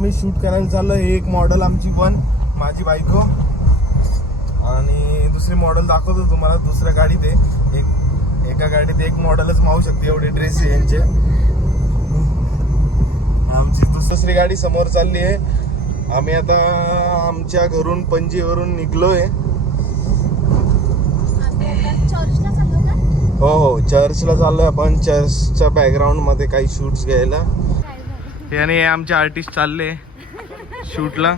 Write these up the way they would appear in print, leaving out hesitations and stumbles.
आम्ही शूट करायला चाललो. एक मॉडेल आमची पण माझी बायको आणि दुसरी मॉडेल दाखवतो तुम्हाला. दुसऱ्या गाडीत आहे एका गाडीत एक मॉडेलच मावू शकते एवढे ड्रेस आहे यांचे. आमची दुसरी गाडी समोर चालली आहे. आम्ही आता आमच्या घरून पणजीवरून निघलोय. हो चर्चला चाललोय आपण. चर्चच्या बॅकग्राऊंड मध्ये काही शूट्स घ्यायला. याने आमचे आर्टिस्ट चालले शूटला.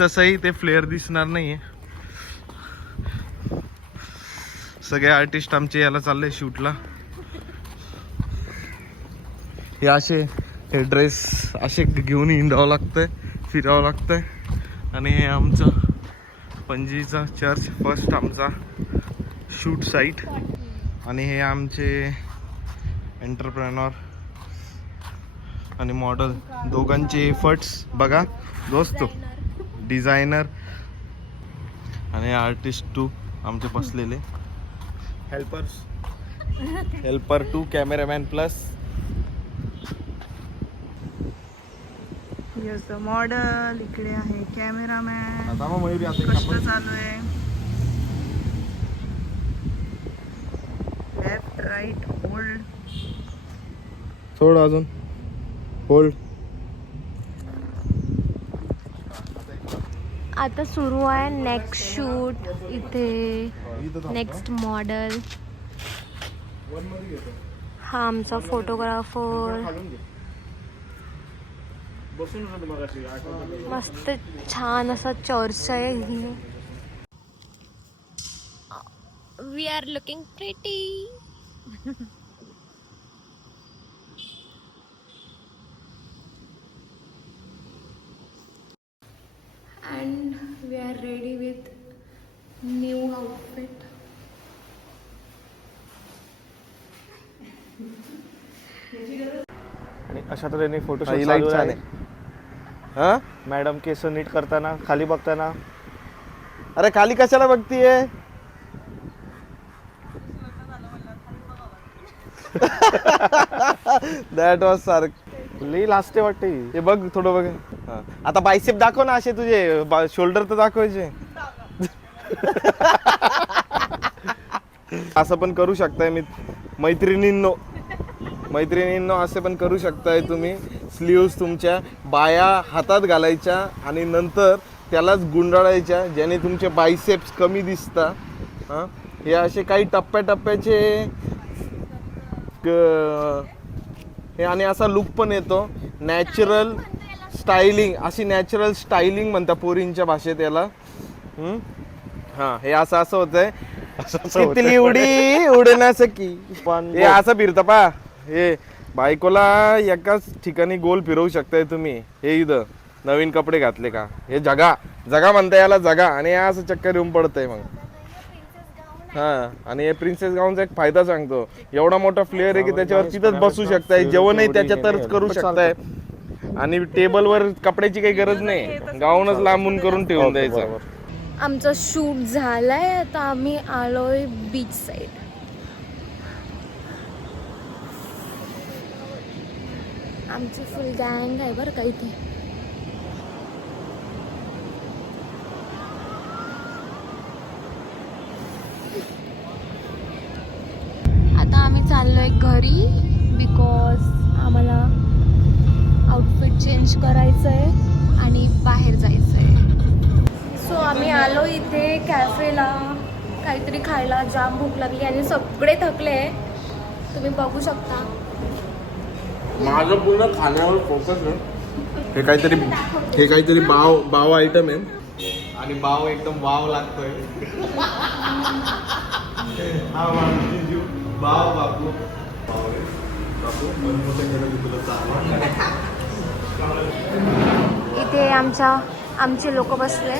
तसंही ते फ्लेअर दिसणार नाहीये. सगळे आर्टिस्ट आमचे याला चालले शूटला. हे असे हे ड्रेस असे घेऊन हिंडावं लागतंय, फिरावं लागतंय. आणि हे आमचं पणजीचा चर्च फर्स्ट आमचा शूट साईट. आणि हे आमचे एंटरप्रेनर आणि मॉडेल दोघांचे एफर्ट्स बघा दोस्त. डिझायनर आणि आर्टिस्ट टू आमचे बसलेले. Helper two cameraman plus model. इकडे आहे कॅमेरामॅन. कष्ट चालू आहे. Left right hold. थोडं अजून होल्ड. आता सुरू आहे नेक्स्ट शूट. इथे नेक्स्ट मॉडेल. हा आमचा फोटोग्राफर. मस्त छान असा चर्च आहे ही. We are looking pretty. And we are ready with new outfit. आणि अशा तऱ्हेने फोटोशूट लाईट चालू छान आहे. आहे. हा मॅडम केस नीट करताना, खाली बघताना. अरे खाली कशाला बघतीये? That was shark. लई लाजते वाटते. हे बघ थोडं बघ. आता बायसेप दाखव ना असे तुझे. शोल्डर तर दाखवायचे. असं पण करू शकताय मैत्रिणींनो असे पण करू शकताय तुम्ही. स्लीव्स तुमच्या बाया हातात घालायच्या आणि नंतर त्यालाच गुंडाळायच्या, ज्याने तुमचे बायसेप्स कमी दिसतात. हां, हे असे काही टप्प्याटप्प्याचे हे. आणि असा लुक पण येतो. Natural styling. अशी नॅचरल स्टायलिंग म्हणतात पोरींच्या भाषेत याला. हां, हे असं होतंय. कितली उडी उडना सकी. पण हे असं फिरतं पा. हे बायकोला एकाच ठिकाणी गोल फिरवू शकताय तुम्ही. हे इथं नवीन कपडे घातले का हे जगा म्हणता याला जगा. आणि हे असं चक्कर येऊन पडतंय मग. हा, आणि हे प्रिन्सेस गाऊनचा एक फायदा सांगतो. एवढा मोठा फ्लेअर आहे की त्याच्यावर तिथंच बसू शकताय. जेवणही त्याच्यातच करू शकताय. आणि टेबलवर कपड्याची काही गरज नाही. गाऊनच लांबून करून ठेवून द्यायचं. आमचं शूट झालंय. आता आम्ही आलोय बीच साईड. आमची फुल गँग आहे बरं का इथे. आता आम्ही चाललोय घरी. बिकॉज आम्हाला आउटफिट चेंज करायचं आहे आणि बाहेर जायचं आहे. सो आम्ही आलो इथे कॅफेला काहीतरी खायला. जाम भूक लागली आणि सगळे थकले. तुम्ही बघू शकता. माझं पूर्ण खाण्यावर फोकस आहे. हे काहीतरी बाव आयटम आहे. आणि बाव एकदम वाव लागतोय. हा बाव बापू इथे आमचे लोक बसले.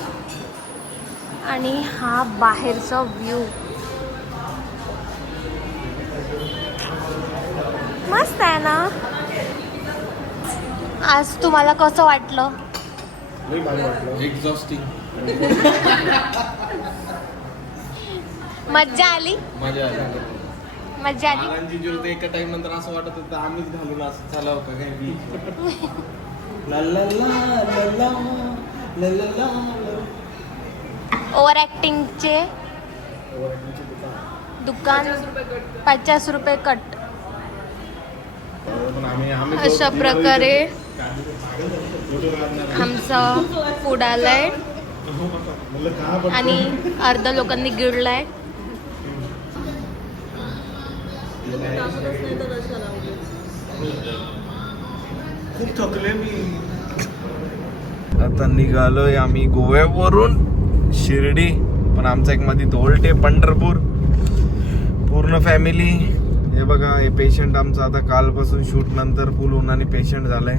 आणि हा बाहेरचा व्ह्यू मस्त आहे ना. आज तुम्हाला कसं वाटलं? एक्झॉस्टिंग. मज्जा आली. आनंदी. एका टाइम नंतर असं वाटत होतं आम्हीच घालून असं झालं होतं काय. ओव्हर ऍक्टिंगचे दुकान 50 रुपये कट. अशा प्रकारे आमचं फूड आलंय आणि अर्धा लोकांनी गिळलाय. खूप थकले मी. आता निघालोय आम्ही गोव्यावरून शिर्डी, पण आमचा एक मध्ये धोलटे पंढरपूर, पूर्ण फॅमिली. हे बघा, हे पेशंट आमचा आता कालपासून शूट नंतर फुल उन्हाने पेशंट झालाय.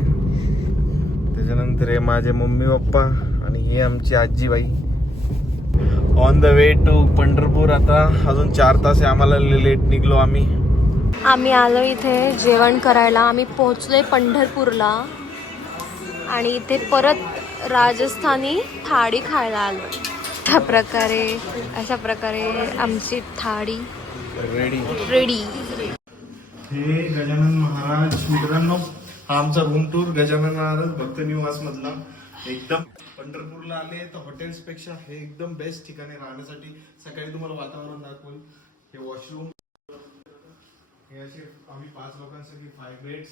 त्याच्यानंतर हे माझे मम्मी पप्पा आणि हे आमची आजीबाई. On the way to Pandharpur. आता अजून 4 तास आहे आम्हाला, लेट निघलो आम्ही. आम्ही आलो इथे जेवण करायला. आम्ही पोहोचलोय पंढरपूरला आणि इथे परत राजस्थानी थाळी खायला आलो. अशा प्रकारे आमची थाळी रेडी. हे गजानन महाराज मित्रांनो, हा आमचा रूम टूर गजानन महाराज भक्त निवास मधला. एकदम पंढरपूरला आले तर हॉटेल्स पेक्षा हे एकदम बेस्ट ठिकाण आहे राहण्यासाठी. सकाळी तुम्हाला वातावरण दाखवेल. हे वॉशरूम, हे असे आम्ही 5 लोकांसाठी 5 बेड्स.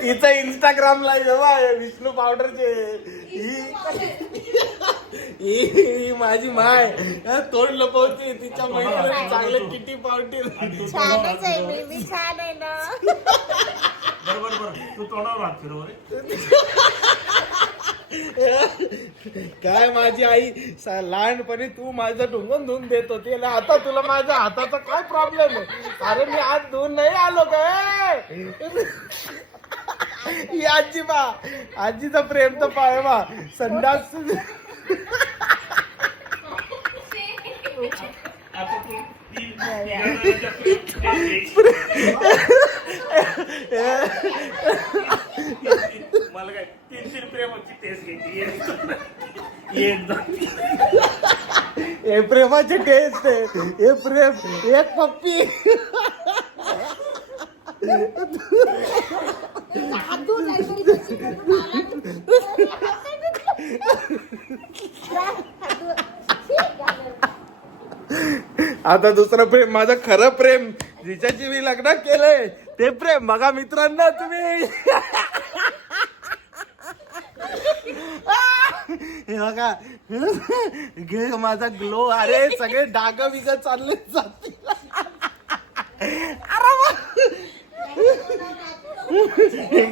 हिचा इंस्टाग्रामला जेव्हा विष्णू पावडरचे ही माझी माय तोंड लपवते तिच्या मैत्रिणी चांगले किटी पावटी. छानच आहे, मी छान आहे ना. बरोबर तू तोंडावर हात फिरव रे. काय माझी आई लहानपणी तू माझं ढुंगून धुवून देत होती, आता तुला माझ्या हाताचा काय प्रॉब्लेम आहे? अरे मी आज धुवून नाही आलो काय. ही आजी बा, आजीचा प्रेम तर पाय बा. संडास मला काय 3 प्रेमाची टेस्ट घ्यायची. हे प्रेमाची टेस्ट आहे. हे प्रेम एक पप्पी. आता दुसरं प्रेम, माझं खरं प्रेम जिच्याची मी लग्न केलंय ते प्रेम बघा मित्रांनो तुम्ही. हे बघा, घे माझा ग्लो. अरे सगळे डाग बिग चालले जातील.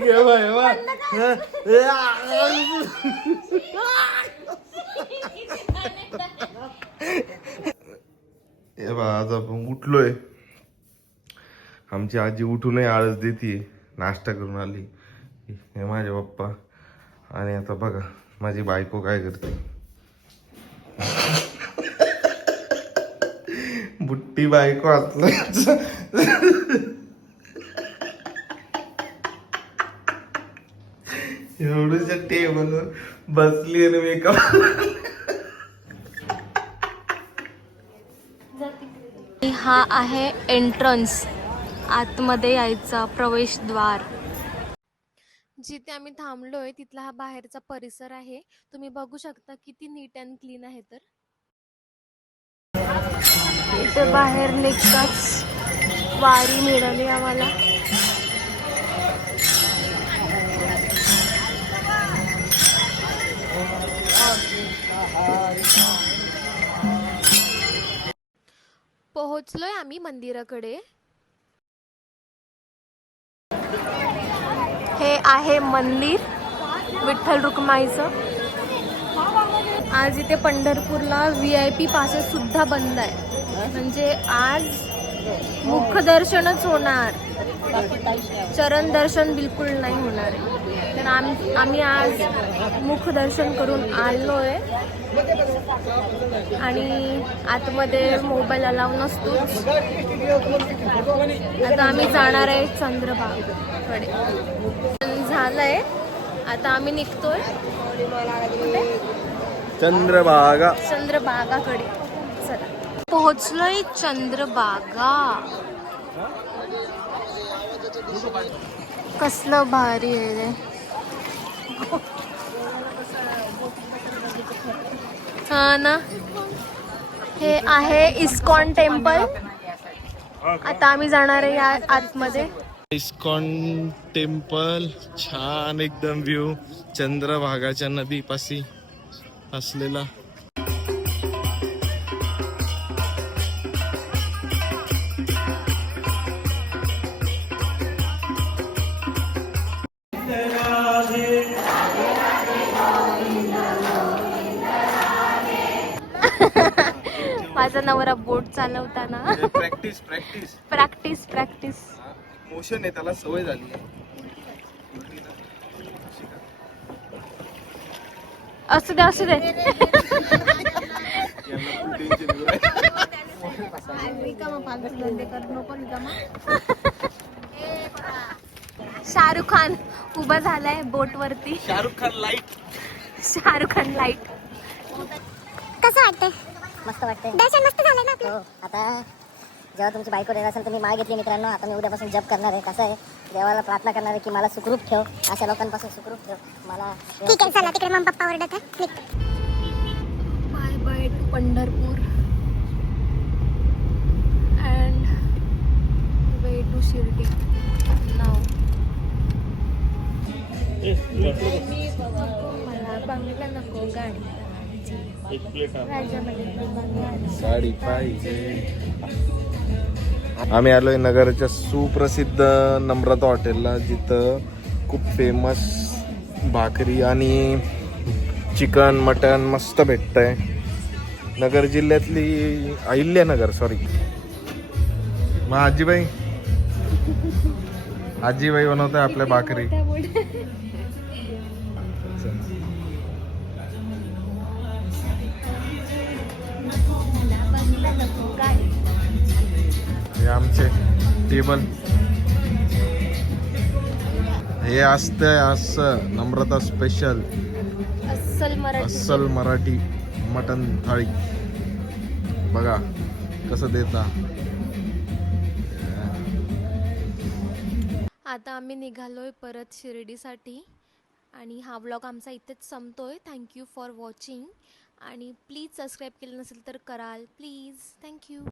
घे बा, हे बा, आज आपण उठलोय. आमची आजी उठूनही आळस देते. नाश्ता करून आली. हे माझे पप्पा. आणि आता बघा माझी बायको काय करते. बुट्टी बायको असलं. एवढ्याच्या टेबल बसली आणि मेकअप. हा आहे एंट्रन्स, आतमध्ये यायचा प्रवेशद्वार. जिथे आम्ही थांबलोय तिथला हा बाहेरचा परिसर आहे. तुम्ही बघू शकता किती नीट अँड क्लीन आहे. तर इथे बाहेर निघताच वारी मिळाली आम्हाला. पोहोचलोय आम्ही मंदिराकडे. हे आहे मंदिर विठ्ठल रुक्माईचं. आज इथे पंढरपूरला VIP पासेस सुद्धा बंद आहे. म्हणजे आज मुखदर्शनच होणार, चरण दर्शन बिलकुल नाही होणार आहे. तर आम्ही आज मुखदर्शन करून आलोय. आणि आतमध्ये मोबाईल अलाव नसतो. आता आम्ही जाणार आहे चंद्रभागाकडे. झालंय, आता आम्ही निघतोय चंद्रभागाकडे. चला, पोहोचलोय चंद्रभागा. कसलं भारी आहे रे. हा ना, हे आहे इस्कॉन टेम्पल. आता आम्ही जाणार आहे या आतमध्ये. इस्कॉन टेम्पल, छान एकदम व्ह्यू चंद्रभागाच्या नदीपाशी असलेला. माझा नवरा बोट चालवताना practice practice practice practice. Motion आहे, त्याला सवय झाली आहे. असू दे असू दे. शाहरुख खान उभा झालाय बोट वरती. शाहरुख खान लाईट. शाहरुख खान लाईट. कसं वाटतंय? मस्त वाटतंय. दर्शन मस्त झालं ना आपलं. आता जेव्हा तुमची बायको देत असेल तर मी माळ घेतली मित्रांनो. आता मी उद्यापासून जप करणार आहे. कसं आहे, देवाला प्रार्थना करणार आहे की मला सुखरूप ठेव, अशा लोकांपासून सुखरूप ठेव मला. ठीक आहे, चला तिकडे मम्मी पप्पा ओरडत आहे. Bye bye to Pandharpur and way to Shirdi नाव. मला बंगला नको, गाडी गाडी पाहिजे. आम्ही आलोय नगरच्या सुप्रसिद्ध नम्रता हॉटेलला, जिथं खूप फेमस भाकरी आणि चिकन मटन मस्त भेटतंय. नगर जिल्ह्यातली अहिल्यानगर, सॉरी. मग आजीबाई बनवताय आपल्या भाकरी. हे आमचे टेबल. हे असतंय असं नम्रता स्पेशल अस्सल मराठी मटन थाळी. बघा कसं देता. आता आम्ही निघालोय परत शिर्डीसाठी आणि हा व्लॉग आमचा इथेच संपतोय. थँक्यू फॉर वॉचिंग आणि प्लीज सबस्क्राईब केलं नसेल तर कराल प्लीज. थँक्यू.